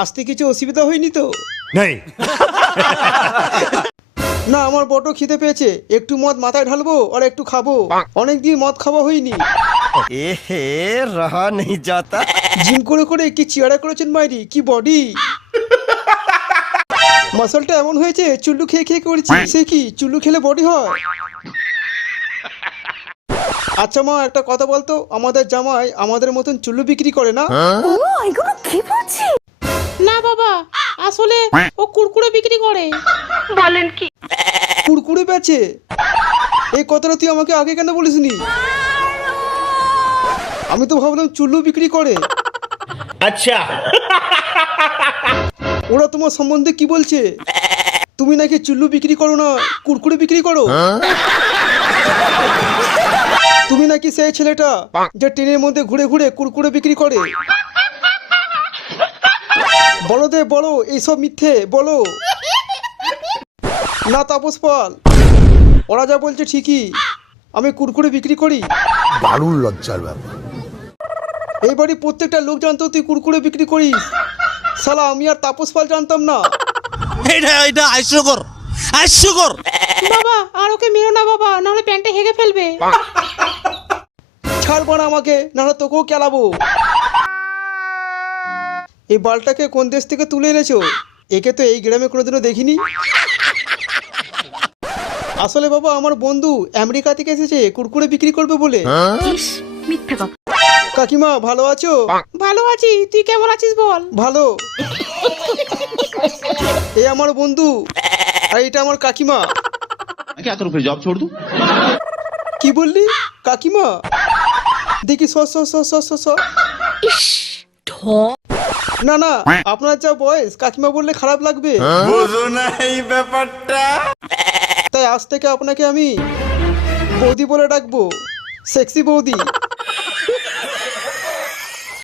আসতে কিছু অসুবিধা হয়নি তো? नहीं। না, আমার বড় খিদে পেয়েছে, একটু মদ মাথায় ঢালবো আর একটু খাবো। অনেকদিন মদ খাওয়া হয়নি। এহে রহা নেই যাতা। জিম করে করে কি চেয়ারা করেছেন মাইরি, কি বডি! মাসলটা এমন হয়েছে চুল্লু খেয়ে খেয়ে করেছি। সে কি চুল্লু খেলে বডি হয়? আচ্ছা মা, একটা কথা বলতো, আমাদের জামাই আমাদের মতন চুল্লু বিক্রি করে না? ও এগুলো কি বলছি? না বাবা, আসলে ও কুড়কুড়ে বিক্রি করে। বলেন কি? কুড়কুড়ে বেচে? এই কথাটা তুই আমাকে আগে কেন বলিসনি? আমি তো ভাবলাম চুল্লু বিক্রি করে। अच्छा। ওরা তোমার সম্বন্ধে কি বলছে? তুমি নাকি চুল্লু বিক্রি করো না, কুড়কুড়ে বিক্রি করো? তুমি নাকি সেই ছেলেটা যে ট্রেনের মধ্যে ঘুরে ঘুরে কুড়কুড়ে বিক্রি করে? বলো দে, বলো, এইসব মিথ্যে বলো না। তাপস পাল, ওরা যা বলছে ঠিকই, আমি কুড়কুড়ে বিক্রি করি। দারুণ লজ্জার ব্যাপার। এই বাড়ি প্রত্যেকটা লোক জানতো তুই কুড়কুড়ে বিক্রি করিস। শালা আমি আর তাপস পাল জানতাম না। এটা হাস্যকর, হাস্যকর। বাবা আর ওকে মেরো না বাবা, নাহলে প্যান্টে হেগে ফেলবে। ছাড়বো না আমাকে, নাহলে তোকেও কেলাবো। এই বালটাকে কোন দেশ থেকে তুলে এনেছো? একে তো এই গ্রামে কোনোদিনও দেখিনি। আসলে বাবা আমার বন্ধু আমেরিকা থেকে এসেছে কুড়কুড়ে বিক্রি করবে বলে। ইস, মিথ্যে কথা। কাকিমা ভালো আছো? ভালো আছি, তুই কেমন আছিস বল? ভালো। এ আমার বন্ধু আর এটা আমার কাকিমা। क्या करूं फिर जॉब छोड़ दूं? কি বললি কাকিমা? দেখি স স স স স স। না না, আপনার যা বয়স কাকিমা বললে খারাপ লাগবে। বুঝো না এই ব্যাপারটা। তাই আজ থেকে আপনাকে আমি বৌদি বলে ডাকবো, সেক্সি বৌদি।